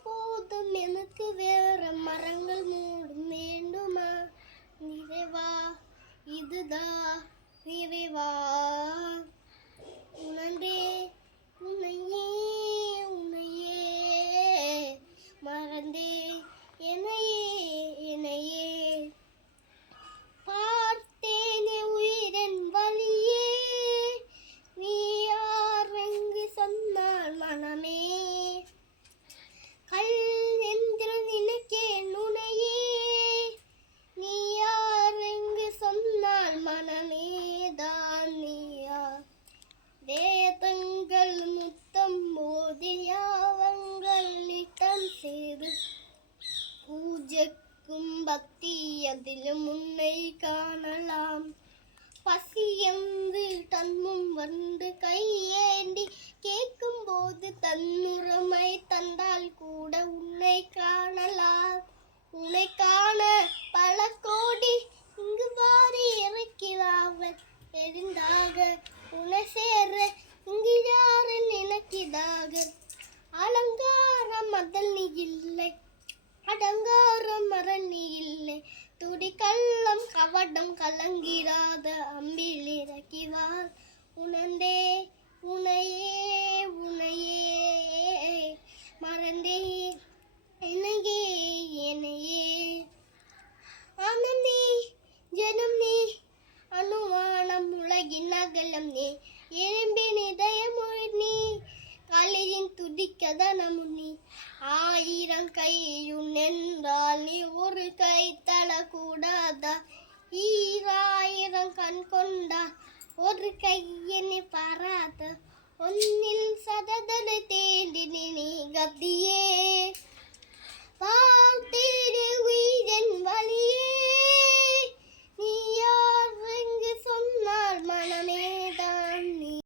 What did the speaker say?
போதும் எனக்கு வேற மரங்கள் மூடும் வேண்டுமா நிறைவா இதுதான் நிறைவா உணர்ந்தே உன்னையே உன்னையே மறந்தே என்னையே என்னையே பார்த்தேனே உயிரின் வழியே நீ யார் எங்கு சொன்னால் மனமே கல் என்று நினைக்கேன் உன்னையே நீ யார் எங்கு சொன்னால் மனமே தான் நீயா வேதங்கள் முத்தம் மோதி யாவங்கள் நித்தம் செய்து பூஜைக்கும் பக்தி அதிலும் உன்னை காணலாம் பசியந்து தன்னும் வந்து கையேந்தி கேட்கும் போது தன்னுரிமை தந்தால் கூட உன்னை காணலாம் உன்னை காண பல கோடி இங்கு வாரி இறக்கிறார்கள் எரிந்தாக உன்னை சேர இங்கு யாரு நினைக்கிறாக அலங்காரம் அதில் நீ இல்லை அடங்காரம் மரணி நீ இல்லை துடி கள்ளம் கவடம் கலங்கிறாத அம்பில் இறக்கிவார் உணர்ந்தே உனையே உனையே மறந்தே என்னையே என்னையே ஆனந்தே ஜனம் நீ அனுமானம் உலகின் அகலம் நீ எறும்பின் இதயமொழி நீ காலையின் துடிக்கதனமும் நீ ஆயிரம் கையுன் என்றால் நீ ஒரு கை தளக்கூடாதா ஈராயிரம் கண் கொண்டா ஒரு கையினை பாராத ஒன்னில் சததனை தேடி நீ கத்தி